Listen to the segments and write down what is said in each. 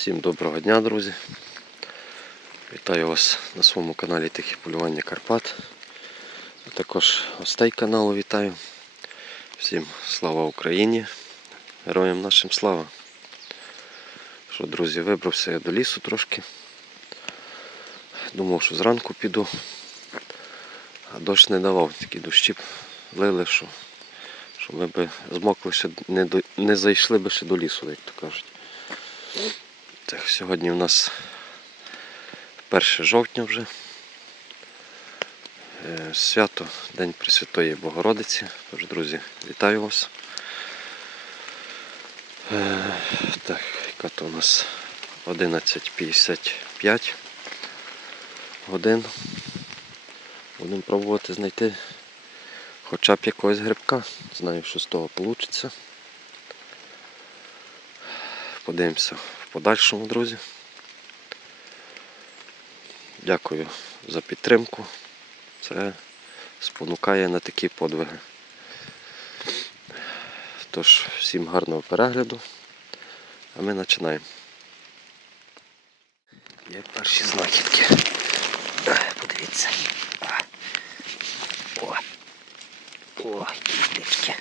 Всім доброго дня, друзі. Вітаю вас на своєму каналі Тихі полювання Карпат. А також гостей каналу вітаю. Всім слава Україні! Героям нашим слава! Що, друзі, вибрався я до лісу трошки. Думав, що зранку піду, а дощ не давав, такі дощі лили, що, що ми би змокли ще не, до, не зайшли би ще до лісу, як то кажуть. Сьогодні у нас 1 жовтня вже. Е, Свято, День Пресвятої Богородиці. Тож, друзі, вітаю вас. Е, Так, яка то у нас 11.55 годин. Будемо пробувати знайти хоча б якогось грибка. Знаю, що з того вийде. Подивимося подальшому, друзі. Дякую за підтримку. Це спонукає на такі подвиги. Тож, всім гарного перегляду. А ми починаємо. Є перші знахідки. Подивіться. О. О, кістечки.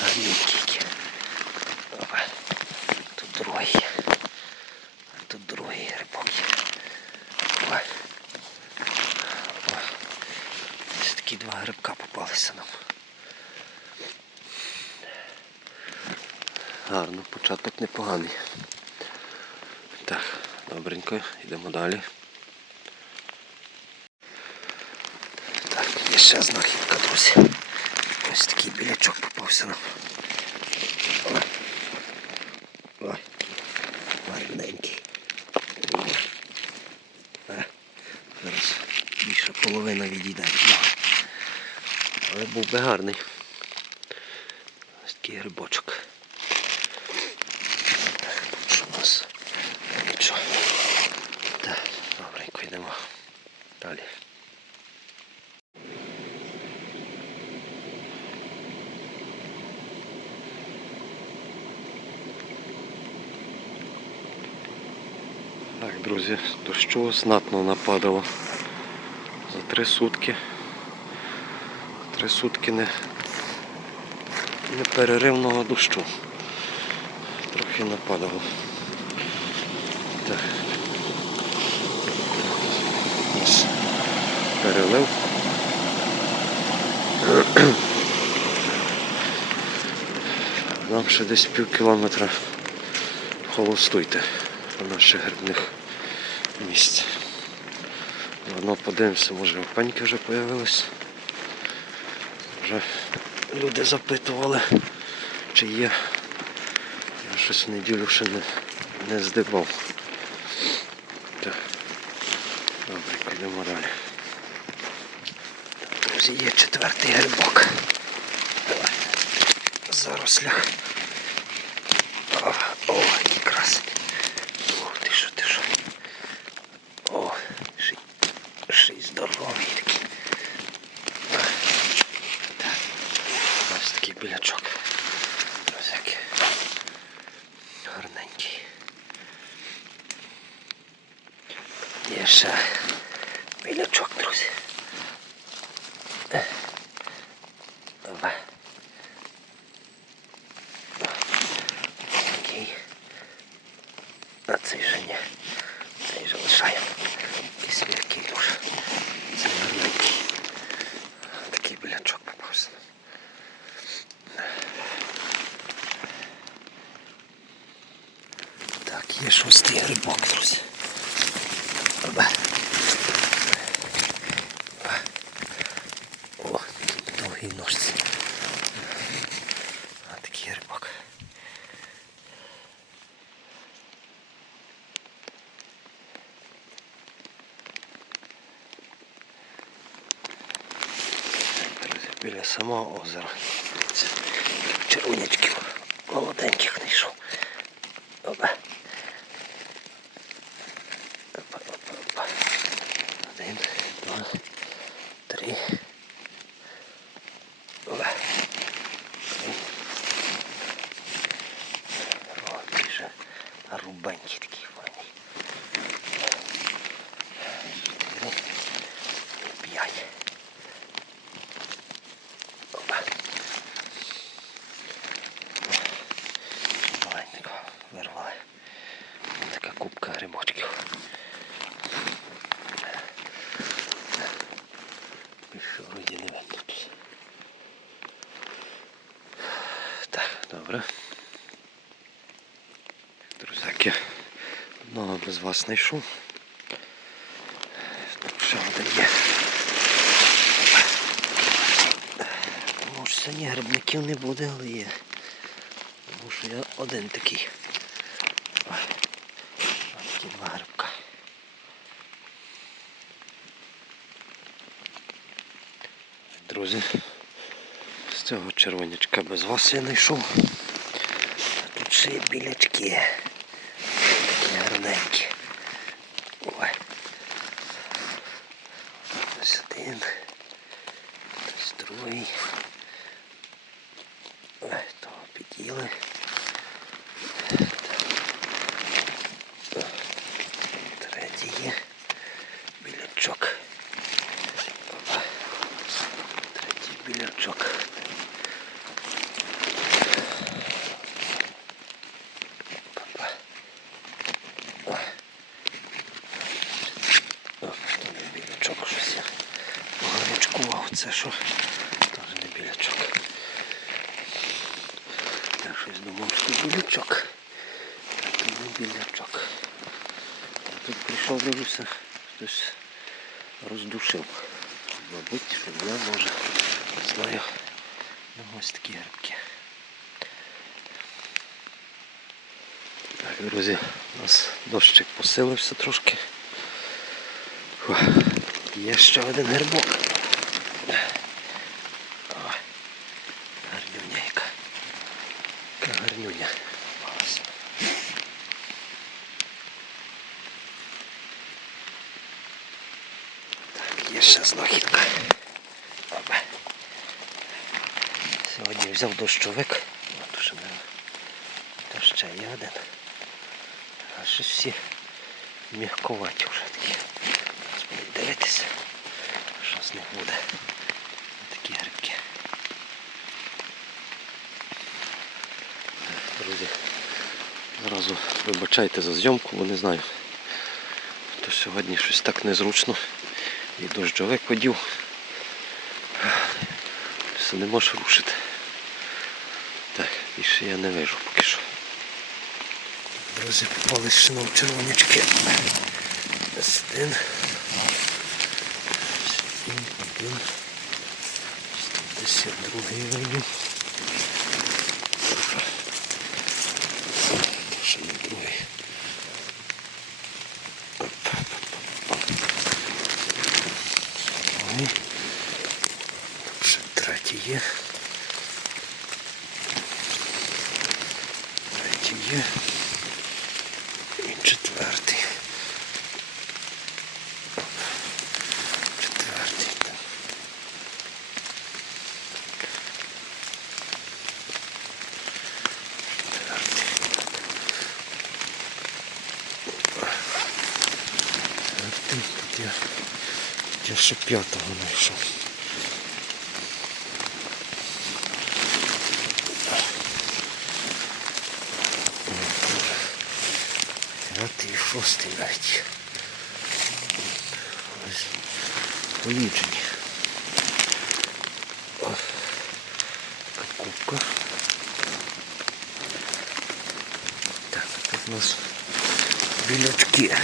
Гарненькі. Опа. Тут другий. Є. Ой. Ой. Ось такі два грибка попалися нам. Гарно, початок непоганий. Так, добренько, йдемо далі. Так, є ще знахідка, друзі. Ось такий білячок попався нам. Ой. Ой. Гарненький. Е, Зараз більше половина відійде. від нього. Але би гарний. Ось такий грибочок. Тут що у нас? Нічого. Так, йдемо. Далі. Так, друзі, дощу знатно нападало за три сутки. Три сутки не, непереривного дощу. Трохи нападало. Так. Перелив. Нам ще десь пів кілометра холостуйте до наших грибних місць. Воно подивимося, може опеньки вже з'явились. Вже люди запитували, чи є. Я щось в неділю ще не, не здивав. Так. Добре, підемо далі. Друзі, є четвертий грибок. Давай. Зарослях. А цей же ні. Цей же лишаємо. Якийсь м'який дуже. Це гарненький. Такий білячок попався. Так, є шостий грибок, друзі. Опа. Друзі, озера. Самого озера. Це червонячків молоденьких знайшов. Опа. Опа, опа, опа. Один, два, три. Опа. Три. О, більше рубенький такий. Ай-яй-яй. Опа. Маленько вирвали. Ось така кубка грибочків. Більше вроді не видно тут. Так, добре. Друзяки, одного без вас знайшов. Тут ще один є. Може сьогодні грибників не буде, але є. Тому що я один такий. Ось Такі два грибка. Друзі, з цього червонячка без вас я знайшов. Тут ще є білячки. Такі гарненькі. Ой. Ось один. Ось другий. Ой, того під'їли. Третій є. Білячок. Опа. Третій білячок. Опа. Ой. О, то не білячок щось. я Погарячкував. Це що? Теж не білячок. Я щось думав, що білячок. А то не білячок. Я прийшов, хтось роздушив. Мабуть, що я може знаю. на ось такі грибки. Так, друзі, у нас дощик посилився трошки. Є ще один грибок. О, гарнюня яка. Яка гарнюня. Ось. Ще знахідка. Сьогодні взяв дощовик. От уже. Та ще є один. А щось всі м'ягковаті вже такі. Зараз будемо дивитися, що з них буде. Такі грибки. Друзі, зразу вибачайте за зйомку, бо не знаю. То сьогодні щось так незручно. І дощовик подів. Все не можеш рушити. Так, більше я не вижу поки що. Друзі, попали ще нам червонячки. Ось один. Ось один, один. Другий вийду. Ще не другий. Оп, оп, оп, оп. Другий. Тут ще третій є. Третій є. І четвертий. Четвертий. Четвертий. Я ще п'ятого знайшов. Навіть. Ось полічені. Кубка. Так, тут у нас білячки.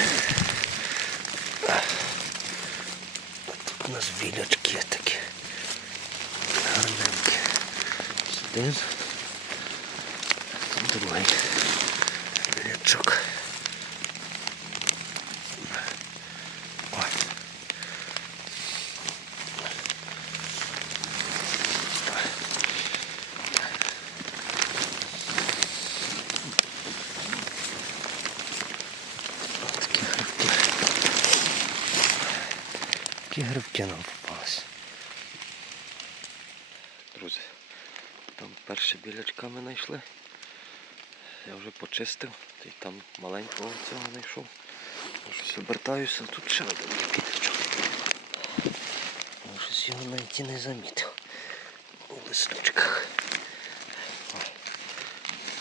Тут у нас білячки такі. Гарненькі. Ось Один. Тут другий. Білячок. Ой. Ось такі грибки. Такі грибки нам попались. Друзі, там перші білячка ми знайшли. Я вже почистив, і там маленького цього знайшов. Щось обертаюся, тут ще один білячок. щось його навіть і не замітив. У листочках.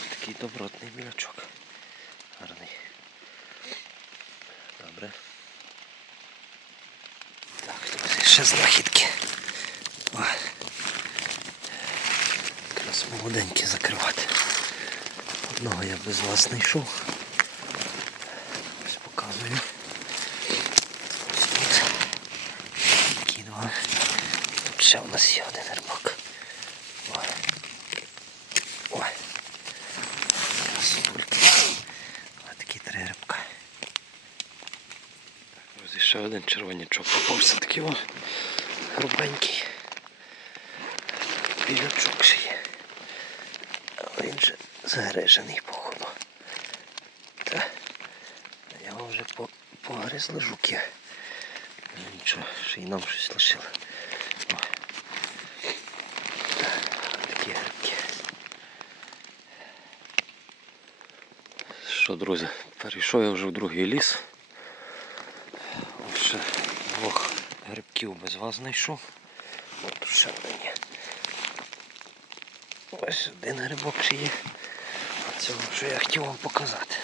Такий добротний білячок. Гарний. Добре. Так, друзі, ще знахідки. О. Якраз молоденькі закривати. Одного я без вас знайшов. Ось показую. Ось тут. Такі два. Тут ще у нас є один грибок. Ой. Ось такі три грибка. Так, ще один червонячок попався такий о. Грубенький. Білячок ще є. Але він же загрижений, походу. Та. Його вже по, погризли жуки. Нічого, ще й нам щось лишили. Такі грибки. Що, друзі, перейшов я вже в другий ліс. Ось ще двох грибків без вас знайшов. От ще один. Ось один грибок ще є. А цього, що я хотів вам показати.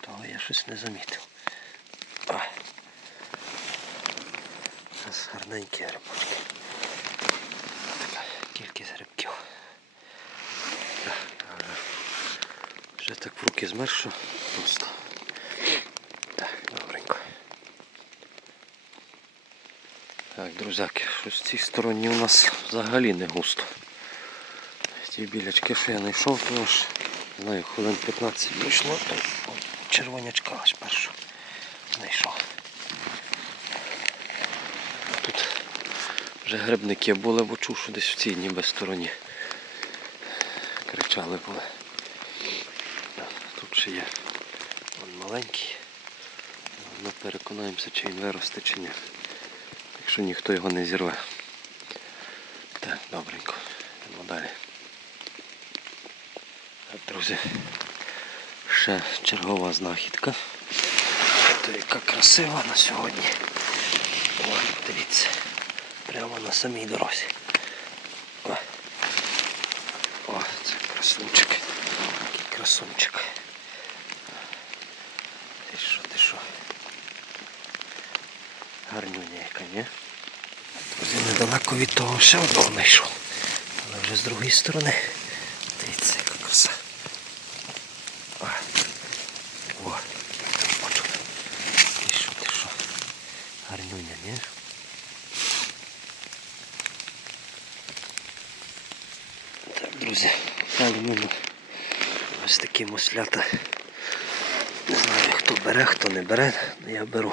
Того я щось не замітив. О. Зараз гарненькі грибочки. Кількість грибків. Вже- так в руки змерз, що просто. Так, добренько. Так, друзяки, щось в цій стороні у нас взагалі не густо. Ті білячки, що я знайшов, то ж, не знаю, хвилин 15 пройшло, то червонячка аж першу знайшов. Тут вже грибники були, бо чув, що десь в цій ніби стороні. Кричали були. Тут ще є Вон маленький. Ми переконаємося, чи він виросте, чи ні. Якщо ніхто його не зірве. Так, добренько. Йдемо далі. Друзі. Ще чергова знахідка. То яка красива на сьогодні. О, дивіться. Прямо на самій дорозі. О, це красунчик. Який красунчик. Ти що, ти що? Гарнюня яка, ні? Друзі, недалеко від того ще одного знайшов. Але вже з другої сторони. Дивіться, яка краса. О, О бачу. Ти що, ти що? Гарнюня, ні? Так, друзі, далі мене ось такі маслята. Не знаю, хто бере, хто не бере, але я беру.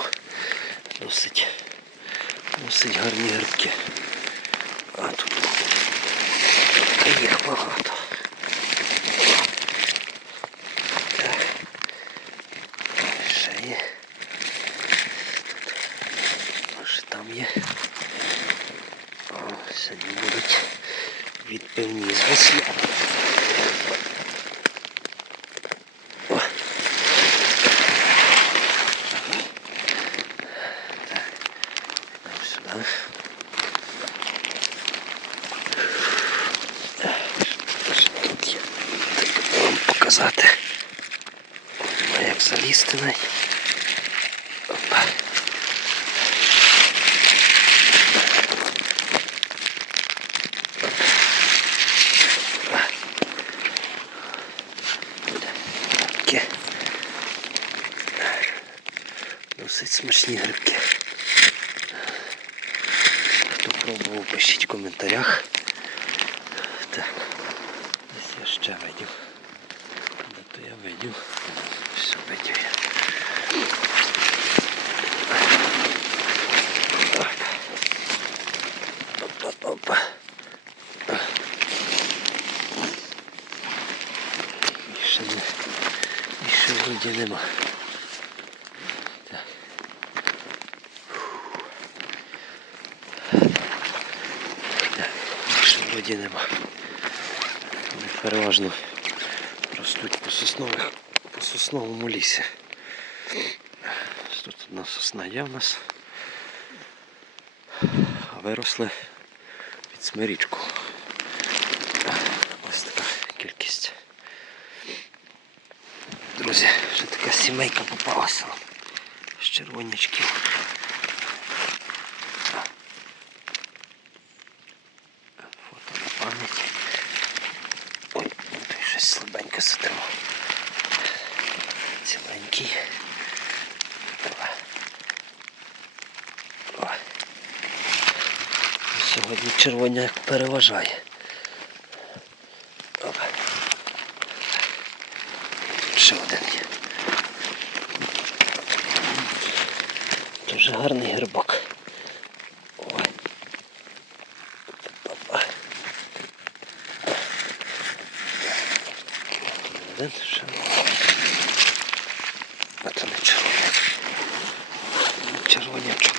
Досить, досить гарні грибки. А тут їх багато. Ще є. Тут. Може там є. Сьогодні будуть відпивні з весля. О. Йдемо сюди. Що тут є? Так, Вам показати. А як залізти на. Опа. Таке. Досить смачні грибки. Хто пробував, пишіть в коментарях. Так. Десь я ще видів. Де то я видів? Все видів я. Так. Опа, опа. Більше не. Більше вроді нема. Так. Так, більше нема. Вони переважно ростуть по соснових, по сосновому лісі. Тут одна сосна є в нас. виросли під смирічку. Ось така кількість. Друзі, ще така сімейка попалася з червонячків. Фото на пам'ять. Ой, той щось слабенько затримав. Ціленький. Давай. Ой. Сьогодні червоняк переважає. Ще один є. Дуже гарний грибок. Ой. Опа. Один ще. А то не червоняк. Червонячок.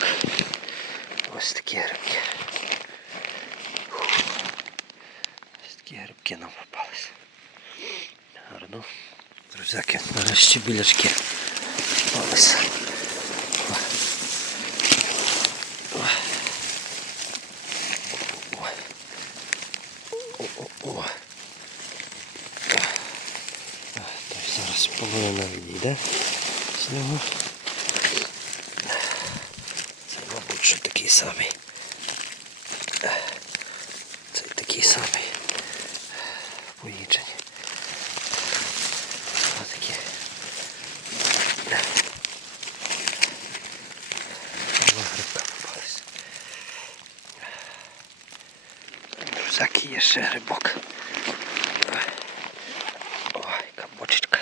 Ось такі грибки. Ось такі грибки нам попалися. Гарно. Друзяки, нарешті білячки попалися. О. О. О. О. О. О. Так, зараз половина відійде з нього. Це, мабуть, що такий самий. Це такий самий. Поїджені. Отакі. Два грибка попалися. Всякий є ще грибок. Ой, яка бочечка.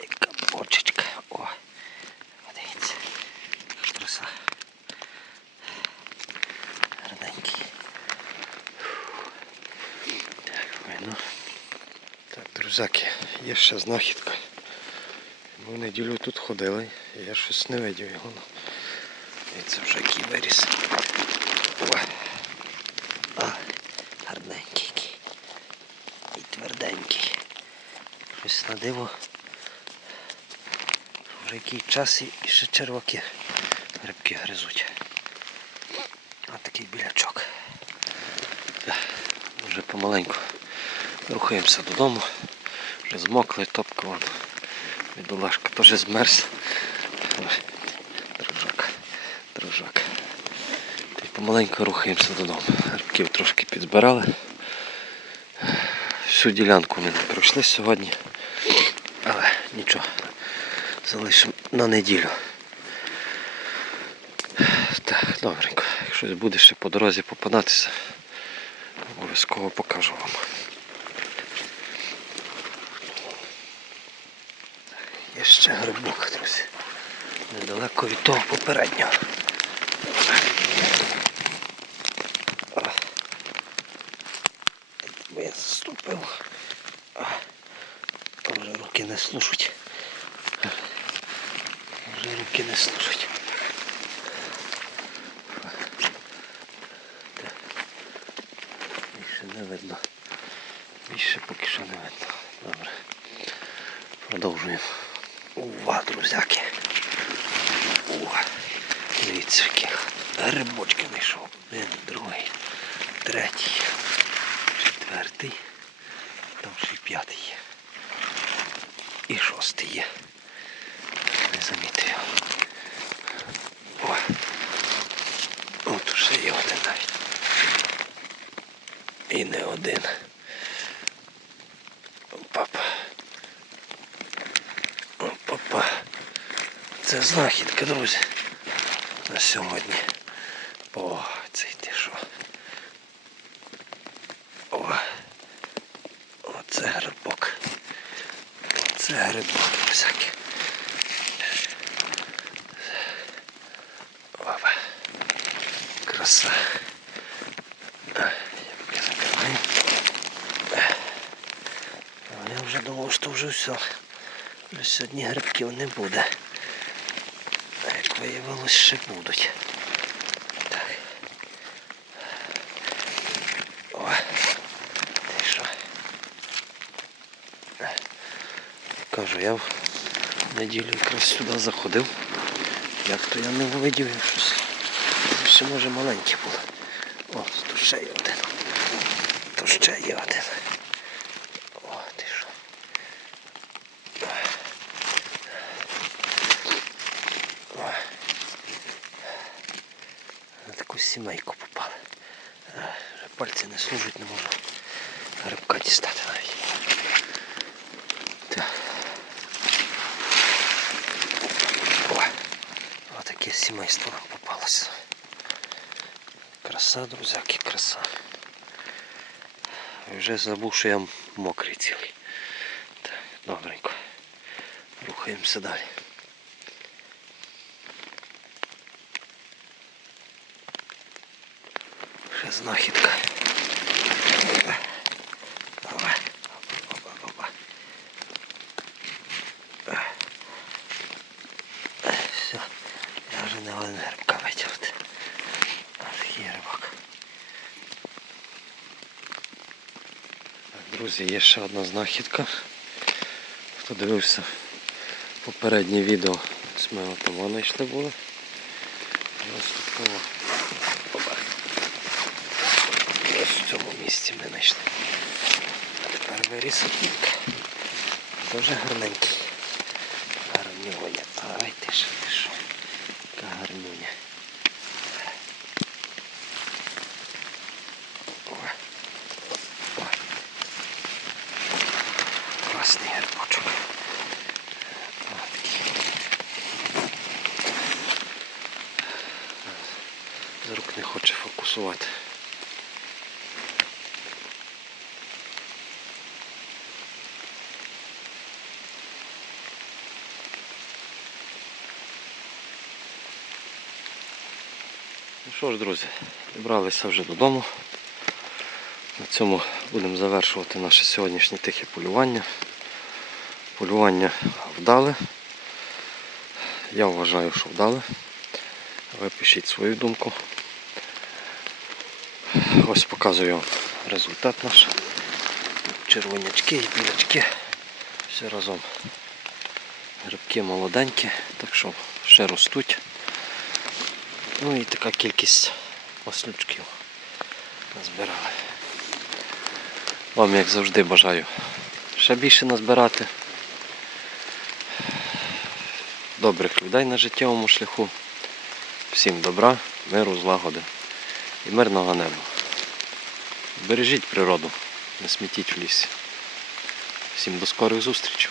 Яка бочечка. О, подивіться. Краса. Гарненький. Так, видно. Так, друзяки, є ще знахідка. Ми в неділю тут ходили, я щось не видів його. І це вже який виріс. О. Гарненький. І тверденький. Щось на диво. Вже який час і ще черваки грибки гризуть. А такий білячок. Е, Вже помаленьку рухаємося додому. Змокли, топка вон. Бідолашка теж змерз. Дружок, дружок. Та помаленьку рухаємося додому. Грибків трошки підзбирали. Всю ділянку ми не пройшли сьогодні. Але нічого. Залишимо на неділю. Так, добренько. Якщо буде ще по дорозі попадатися, обов'язково покажу вам. Ще грибок, друзі. Недалеко від того попереднього. Бо я заступив. Вже руки не служать. Вже руки не служать. Так. Більше не видно. Більше поки що не видно. Добре. Продовжуємо. Друзяки. Ува. Дивіться, які грибочки знайшов. Один, другий, третій, четвертий. Там ще й п'ятий є. І шостий є. Не замітив. О. О, тут ще є один навіть. І не один. Папа. О, папа. Це знахідка, друзі. На сьогодні. О, цей ти що. О. Оце грибок. Оце грибок всякий. Опа. Краса. Я закриваю. А я вже думав, що вже все. Сьогодні грибків не буде. Виявилось, ще будуть. Так. О, ти що? Кажу, я в неділю якраз сюди заходив. Як то я не видів, щось раніше може маленькі були. О, тут ще є один. Тут ще є один. О, ти що. О. На таку сімейку попали. Е, Вже пальці не служать, не можу грибка дістати навіть. Так. О, отаке сімейство нам попалося. Краса, друзяки, краса. Вже забув, що я мокрий цілий. Так, добренько. Рухаємося далі. Знахідка. Все, я вже не один грибка витягнути. Аж є. Так, Друзі, є ще одна знахідка. Хто дивився попереднє відео, ось ми отамо знайшли були. Ось тут кого. Опа. Ось в цьому місці ми знайшли. А тепер вирізатник. Дуже гарненький. Гарнюня. Ай ти ж ти що. Яка гарнюня. О. Класний гербочок. З рук не хоче фокусувати. Ну що ж, друзі, добралися вже додому. На цьому будемо завершувати наше сьогоднішнє тихе полювання. Полювання вдале. Я вважаю, що вдале. Ви пишіть свою думку. Ось показую результат наш. Червонячки і білячки. Все разом. Грибки молоденькі, так що ще ростуть. Ну і така кількість маслючків назбирали. Вам, як завжди, бажаю ще більше назбирати. Добрих людей на життєвому шляху. Всім добра, миру, злагоди і мирного неба. Бережіть природу, не смітіть в лісі. Всім до скорих зустрічей.